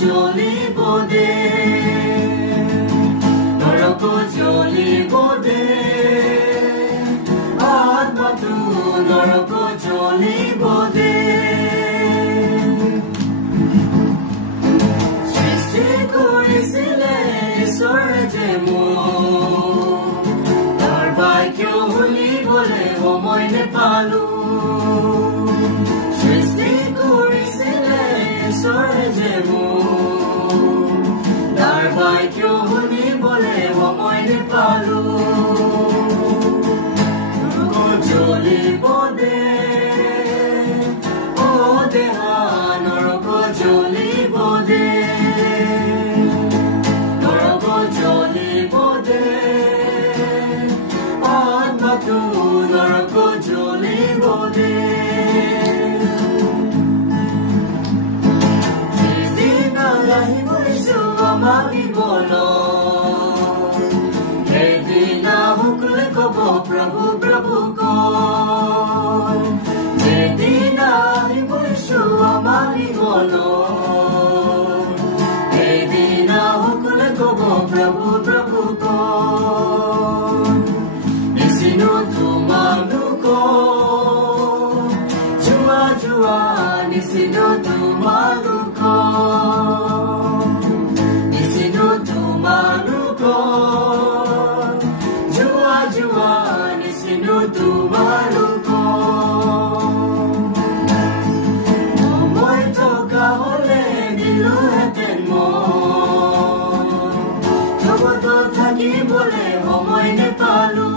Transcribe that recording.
জ্বলিব দে নৰক জ্বলিব দে আত্মাটো নৰক জ্বলিব দে সৃষ্টি কৰিছিলে ঈশ্বৰে যে মোক তাৰ বাক্য শুনিবলৈ সময় নেপালো সৃষ্টি কৰিছিলে ঈশ্বৰে যে মোক তাৰ বাক্য শুনিবলৈ সময় নেপালো জ্বলিব দে অ দেহা নৰক জ্বলিব দে নৰক জ্বলিব দে আত্মাটো নৰক জ্বলিব দে সিদিনা আহিব ঈশ্বৰ আমাৰ জীৱনত সেইদিনা সকলোৱে ক'ব প্ৰভু প্ৰভু কয় সেইদিনা আহিব ঈশ্বৰ আমাৰ জীৱনত সেইদিনা সকলোৱে ক'ব প্ৰভু প্ৰভু কয় নিচিনো তোমালোক যোৱা যোৱা নিচিনো তোমালোক নিচিনো তোমালোক যোৱা যোৱা নিচিনো তোমালোক সময় থকা হ'লে দিলোহেঁতেন মই জগতত থাকিবলৈ সময় নেপালো